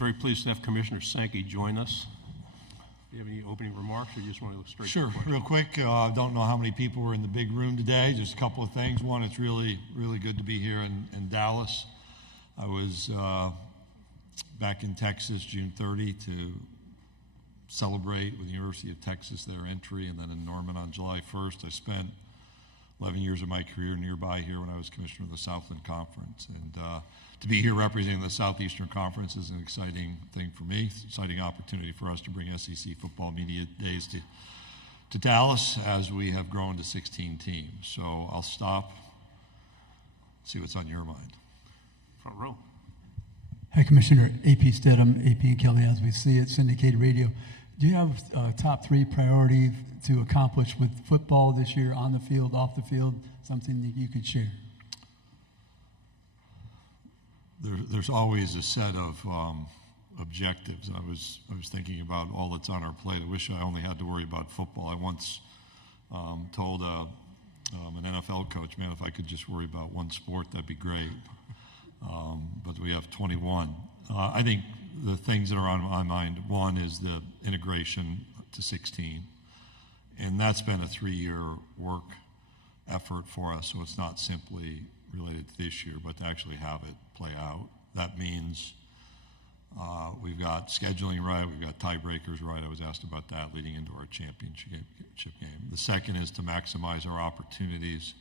very pleased to have Commissioner Sankey join us. Do you have any opening remarks, or you just want to go straight to the Sure, question? real quick. I don't know how many people were in the big room today. Just a couple of things. One, it's really good to be here in Dallas. I was back in Texas June 30 to celebrate with the University of Texas their entry, and then in Norman on July 1st. I spent 11 years of my career nearby here when I was commissioner of the Southland Conference. And to be here representing the Southeastern Conference is an exciting thing for me, exciting opportunity for us to bring SEC football media days to Dallas as we have grown to 16 teams. So I'll stop, see what's on your mind. Front row. Hi, Commissioner. AP Stedham, AP and Kelly, as we see it, syndicated radio. Do you have top three priority to accomplish with football this year, on the field, off the field, something that you could share? There's always a set of objectives. I was thinking about all that's on our plate. I wish I only had to worry about football. I once told an NFL coach, man, if I could just worry about one sport, that'd be great. But we have 21. I think the things that are on my mind, one is the integration to 16. And that's been a 3-year work effort for us, so it's not simply related to this year, but to actually have it play out. That means we've got scheduling right, we've got tiebreakers right. I was asked about that leading into our championship game. The second is to maximize our opportunities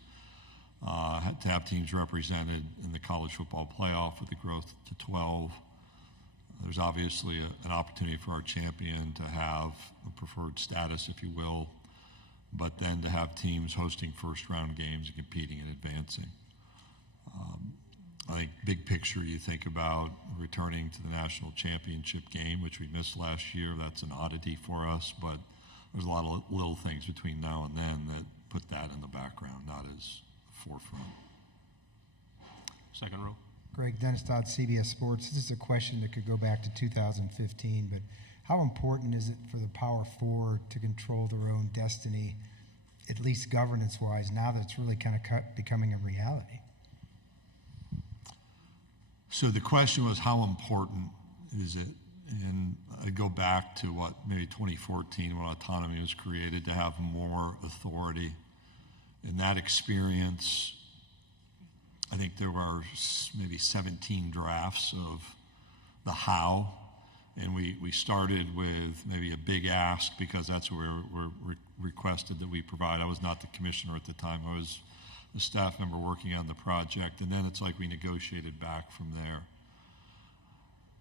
to have teams represented in the college football playoff with the growth to 12. There's obviously an opportunity for our champion to have a preferred status, if you will, but then to have teams hosting first-round games and competing and advancing. I think big picture, you think about returning to the national championship game, which we missed last year. That's an oddity for us, but there's a lot of little things between now and then that put that in the background, not as forefront. Second row. Greg Denstad, CBS Sports. This is a question that could go back to 2015, but how important is it for the Power Four to control their own destiny, at least governance-wise, now that it's really kind of becoming a reality? So the question was, how important is it? And I go back to maybe 2014 when autonomy was created, to have more authority. In that experience, I think there were maybe 17 drafts of the how, and we started with maybe a big ask because that's what we're requested that we provide. I was not the commissioner at the time. I was a staff member working on the project, and then it's like we negotiated back from there.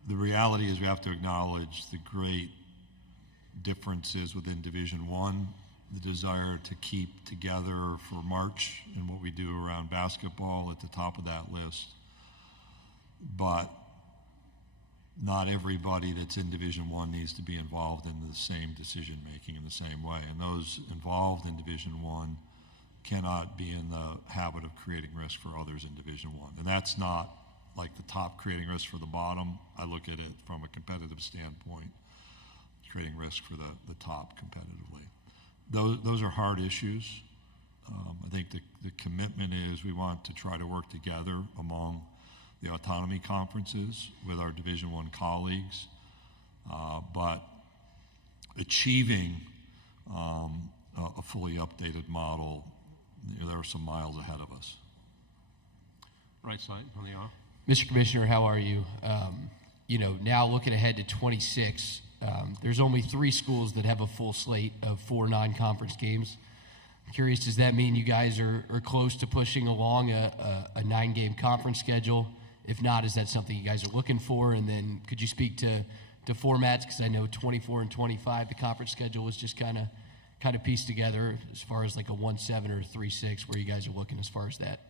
The reality is we have to acknowledge the great differences within Division I, the desire to keep together for March and what we do around basketball at the top of that list. But not everybody that's in Division I needs to be involved in the same decision-making in the same way. And those involved in Division I cannot be in the habit of creating risk for others in Division I. And that's not like the top creating risk for the bottom. I look at it from a competitive standpoint, creating risk for the top competitively. Those are hard issues. I think the commitment is we want to try to work together among the autonomy conferences with our Division I colleagues, but achieving a fully updated model, there are some miles ahead of us. Right side on the aisle. Mr. Commissioner, how are you? Now looking ahead to 26, there's only 3 schools that have a full slate of 4 non-conference games. I'm curious, does that mean you guys are close to pushing along a 9-game conference schedule? If not, is that something you guys are looking for? And then could you speak to formats? Because I know 24 and 25, the conference schedule was just kind of pieced together as far as like a 1-7 or a 3-6, where you guys are looking as far as that.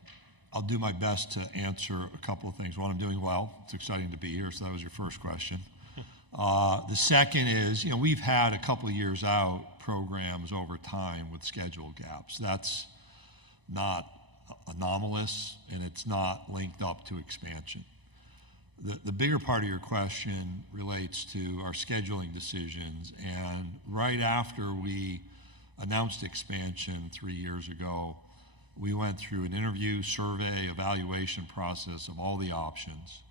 I'll do my best to answer a couple of things. One, I'm doing well. It's exciting to be here, so that was your first question. The second is, we've had a couple of years out programs over time with schedule gaps. That's not anomalous, and it's not linked up to expansion. The bigger part of your question relates to our scheduling decisions, and right after we announced expansion 3 years ago, we went through an interview, survey, evaluation process of all the options.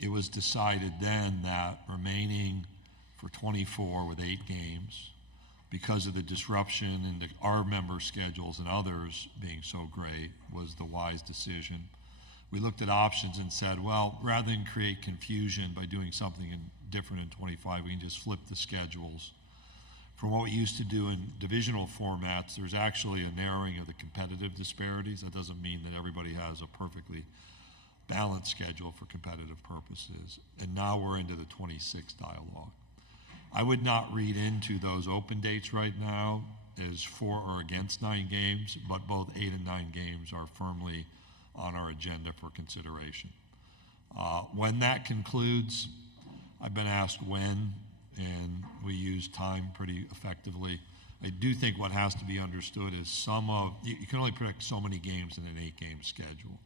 it was decided then that remaining for 24 with 8 games, because of the disruption in our member schedules and others being so great, was the wise decision. We looked at options and said, well, rather than create confusion by doing something different in 25, we can just flip the schedules. From what we used to do in divisional formats, there's actually a narrowing of the competitive disparities. That doesn't mean that everybody has a perfectly balanced schedule for competitive purposes. And now we're into the 26 dialogue. I would not read into those open dates right now as for or against 9 games, but both 8 and 9 games are firmly on our agenda for consideration. When that concludes, I've been asked when, and we use time pretty effectively. I do think what has to be understood is you can only predict so many games in an 8-game schedule.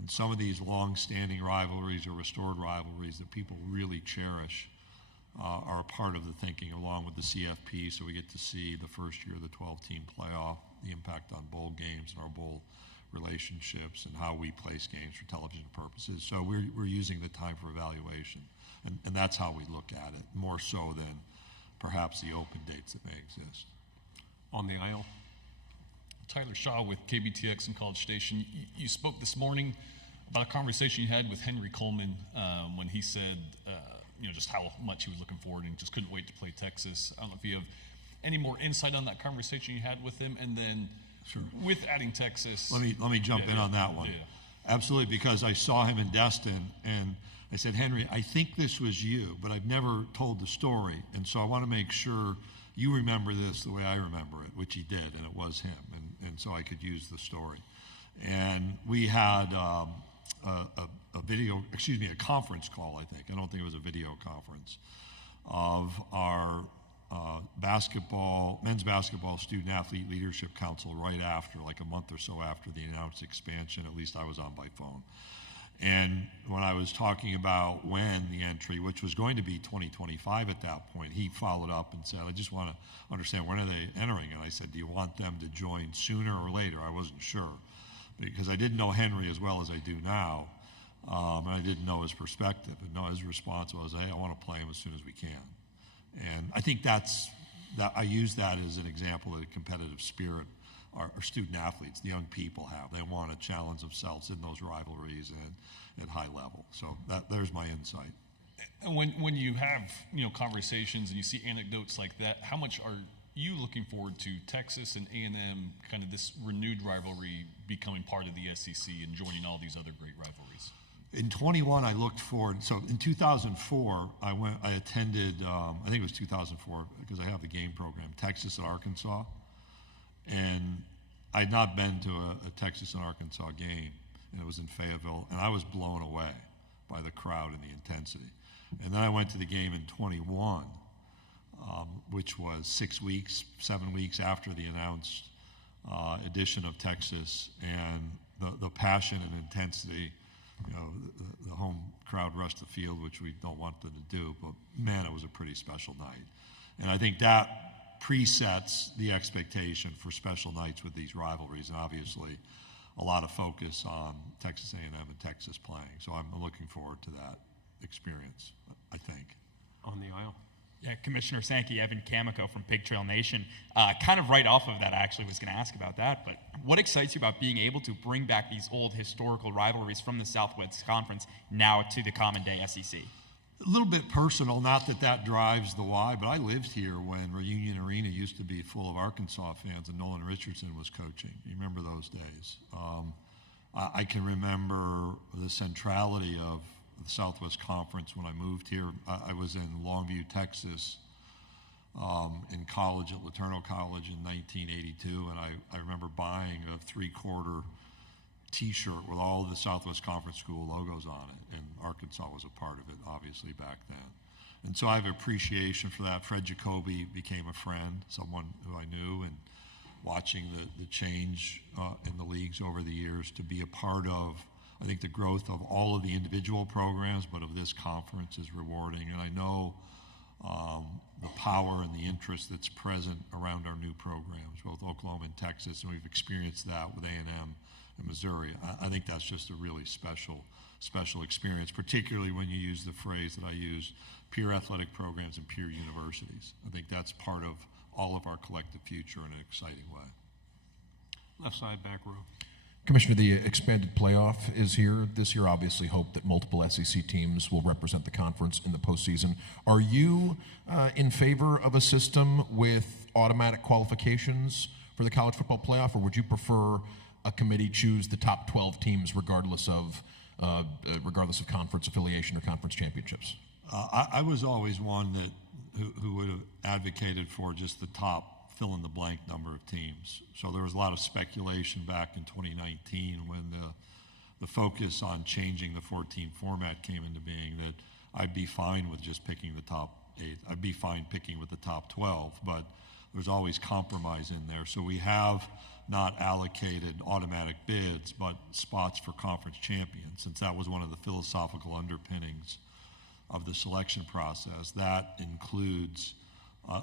And some of these long-standing rivalries or restored rivalries that people really cherish are a part of the thinking, along with the CFP, so we get to see the first year of the 12-team playoff, the impact on bowl games and our bowl relationships, and how we place games for television purposes. So we're using the time for evaluation, and that's how we look at it, more so than perhaps the open dates that may exist. On the aisle. Tyler Shaw with KBTX and College Station. You spoke this morning about a conversation you had with Henry Coleman when he said, just how much he was looking forward and just couldn't wait to play Texas. I don't know if you have any more insight on that conversation you had with him, and then Sure. with adding Texas. Let me jump in on that one. Yeah. Absolutely, because I saw him in Destin, and I said, Henry, I think this was you, but I've never told the story, and so I want to make sure you remember this the way I remember it, which he did, and it was him, and so I could use the story. And we had a conference call, I think. I don't think it was a video conference, of our men's basketball student athlete leadership council right after, like a month or so after the announced expansion. At least I was on by phone. And when I was talking about when the entry, which was going to be 2025 at that point, he followed up and said, I just want to understand, when are they entering? And I said, do you want them to join sooner or later? I wasn't sure, because I didn't know Henry as well as I do now, and I didn't know his perspective. And no, his response was, hey, I want to play him as soon as we can. And I think that I use that as an example of the competitive spirit our student athletes, the young people have. They want to challenge themselves in those rivalries and at high level. So there's my insight. And when you have conversations and you see anecdotes like that, how much are you looking forward to Texas and A&M, kind of this renewed rivalry becoming part of the SEC and joining all these other great rivalries? In 21, I looked forward. So in 2004, I attended, I think it was 2004, because I have the game program, Texas and Arkansas. And I'd not been to a Texas and Arkansas game, and it was in Fayetteville, and I was blown away by the crowd and the intensity. And then I went to the game in 21, which was 7 weeks after the announced edition of Texas, and the passion and intensity. The home crowd rushed the field, which we don't want them to do, but man, it was a pretty special night. And I think that presets the expectation for special nights with these rivalries, and obviously a lot of focus on Texas A&M and Texas playing. So I'm looking forward to that experience, I think. On the aisle. Yeah, Commissioner Sankey, Evan Kamiko from Pig Trail Nation. Kind of right off of that, I actually was going to ask about that, but what excites you about being able to bring back these old historical rivalries from the Southwest Conference now to the common day SEC? A little bit personal, not that drives the why, but I lived here when Reunion Arena used to be full of Arkansas fans and Nolan Richardson was coaching. You remember those days. I can remember the centrality of the Southwest Conference when I moved here. I was in Longview, Texas, in college at Laterno College in 1982, and I remember buying a 3/4 T-shirt with all of the Southwest Conference school logos on it, and Arkansas was a part of it, obviously, back then. And so I have appreciation for that. Fred Jacoby became a friend, someone who I knew, and watching the change in the leagues over the years, to be a part of, I think, the growth of all of the individual programs, but of this conference is rewarding. And I know the power and the interest that's present around our new programs, both Oklahoma and Texas, and we've experienced that with A&M in Missouri. I think that's just a really special experience, particularly when you use the phrase that I use, peer athletic programs and peer universities. I think that's part of all of our collective future in an exciting way. Left side, back row. Commissioner, the expanded playoff is here this year. Obviously, hope that multiple SEC teams will represent the conference in the postseason. Are you in favor of a system with automatic qualifications for the college football playoff, or would you prefer a committee choose the top 12 teams regardless of conference affiliation or conference championships? I was always one who would have advocated for just the top fill-in-the-blank number of teams. So there was a lot of speculation back in 2019 when the focus on changing the 14 format came into being that I'd be fine with just picking the top 8. I'd be fine picking with the top 12, but there's always compromise in there. So we have not allocated automatic bids, but spots for conference champions, since that was one of the philosophical underpinnings of the selection process. That includes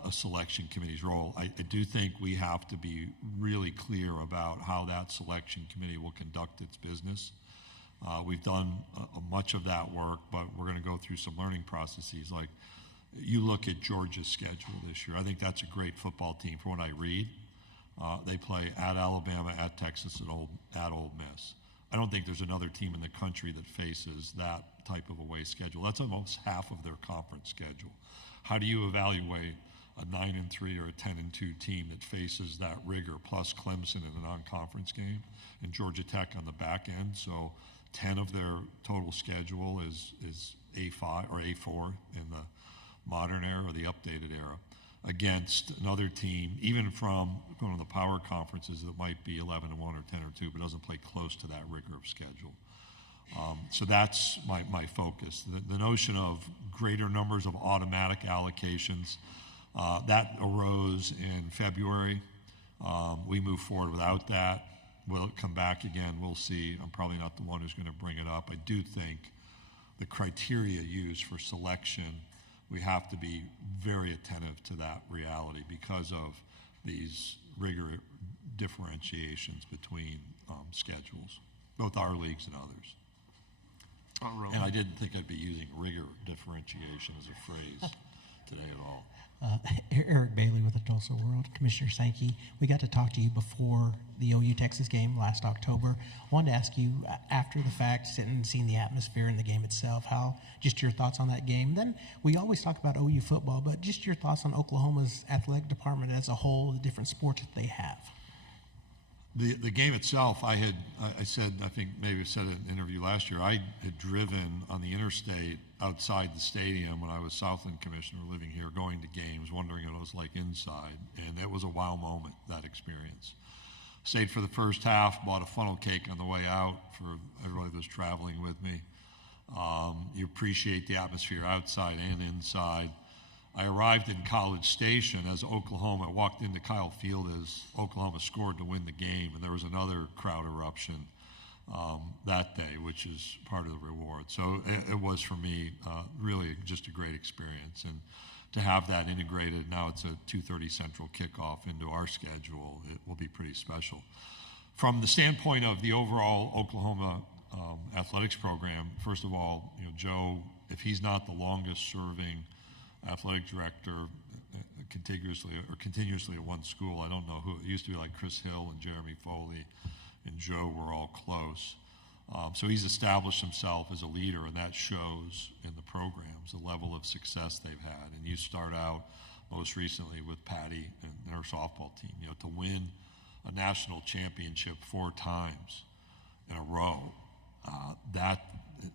a selection committee's role. I do think we have to be really clear about how that selection committee will conduct its business. We've done much of that work, but we're going to go through some learning processes. Like, you look at Georgia's schedule this year. I think that's a great football team from what I read. They play at Alabama, at Texas, and at Ole Miss. I don't think there's another team in the country that faces that type of away schedule. That's almost half of their conference schedule. How do you evaluate a 9-3 or a 10-2 team that faces that rigor, plus Clemson in a non-conference game and Georgia Tech on the back end? So 10 of their total schedule is A5 or A4 in the modern era or the updated era, against another team, even from one of the power conferences that might be 11-1 or 10-2, but doesn't play close to that rigor of schedule. So that's my focus. The notion of greater numbers of automatic allocations, that arose in February. We move forward without that. Will it come back again? We'll see. I'm probably not the one who's going to bring it up. I do think the criteria used for selection, we have to be very attentive to that reality because of these rigor differentiations between schedules, both our leagues and others. And I didn't think I'd be using rigor differentiation as a phrase today at all. Eric Bailey with the Tulsa World. Commissioner Sankey, we got to talk to you before the OU Texas game last October. I wanted to ask you, after the fact, sitting and seeing the atmosphere in the game itself, how just your thoughts on that game. Then we always talk about OU football, but just your thoughts on Oklahoma's athletic department as a whole, the different sports that they have. The game itself, I said, I think maybe I said in an interview last year, I had driven on the interstate outside the stadium when I was Southland commissioner living here, going to games, wondering what it was like inside. And it was a wow moment, that experience. Stayed for the first half, bought a funnel cake on the way out for everybody that was traveling with me. You appreciate the atmosphere outside and inside. I arrived in College Station as Oklahoma. I walked into Kyle Field as Oklahoma scored to win the game, and there was another crowd eruption that day, which is part of the reward. So it was, for me, really just a great experience. And to have that integrated, now it's a 2:30 Central kickoff into our schedule, it will be pretty special. From the standpoint of the overall Oklahoma athletics program, first of all, Joe, if he's not the longest-serving athletic director continuously at one school, I don't know who. It used to be like Chris Hill and Jeremy Foley and Joe were all close. So he's established himself as a leader, and that shows in the programs, the level of success they've had. And you start out most recently with Patty and their softball team. To win a national championship 4 times in a row, that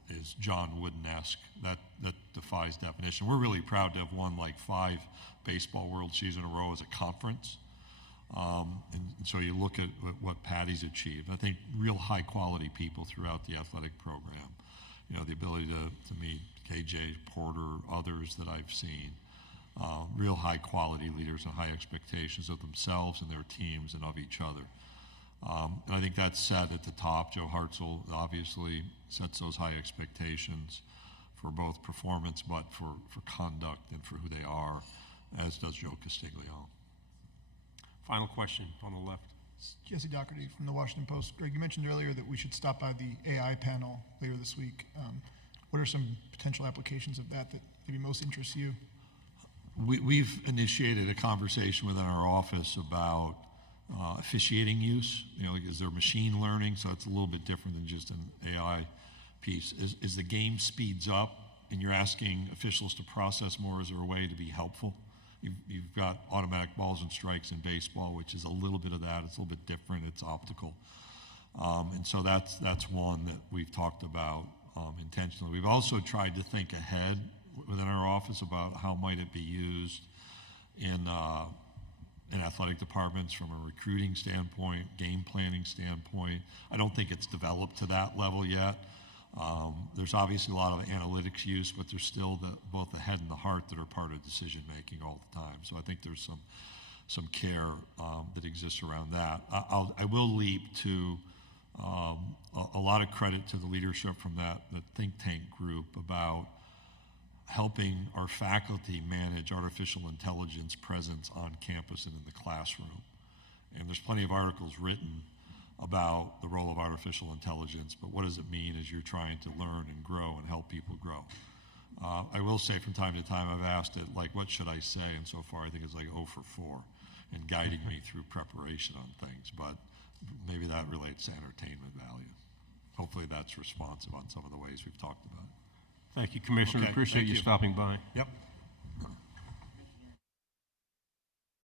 is John Wooden-esque. That defies definition. We're really proud to have won like 5 baseball World Series in a row as a conference. And so you look at what Patty's achieved. I think real high-quality people throughout the athletic program. The ability to meet KJ Porter, others that I've seen. Real high-quality leaders and high expectations of themselves and their teams and of each other. And I think that's set at the top. Joe Hartzell obviously sets those high expectations for both performance, but for conduct and for who they are, as does Joe Castiglione. Final question on the left Jesse Doherty from the Washington Post. Greg, you mentioned earlier that we should stop by the AI panel later this week. What are some potential applications of that maybe most interest you? We've initiated a conversation within our office about officiating use. Like, is there machine learning? So it's a little bit different than just an AI piece. As the game speeds up and you're asking officials to process more, is there a way to be helpful? You've got automatic balls and strikes in baseball, which is a little bit of that. It's a little bit different. It's optical. And so that's one that we've talked about intentionally. We've also tried to think ahead within our office about how might it be used in athletic departments from a recruiting standpoint, game planning standpoint. I don't think it's developed to that level yet. There's obviously a lot of analytics use, but there's still both the head and the heart that are part of decision making all the time. So I think there's some care that exists around that. I will leap to a lot of credit to the leadership from that think tank group about helping our faculty manage artificial intelligence presence on campus and in the classroom. And there's plenty of articles written about the role of artificial intelligence, but what does it mean as you're trying to learn and grow and help people grow? I will say from time to time I've asked it, like, what should I say? And so far I think it's like 0 for 4 in guiding me through preparation on things, but maybe that relates to entertainment value. Hopefully that's responsive on some of the ways we've talked about it. Thank you, Commissioner. Okay, Appreciate thank you you. stopping by. Yep.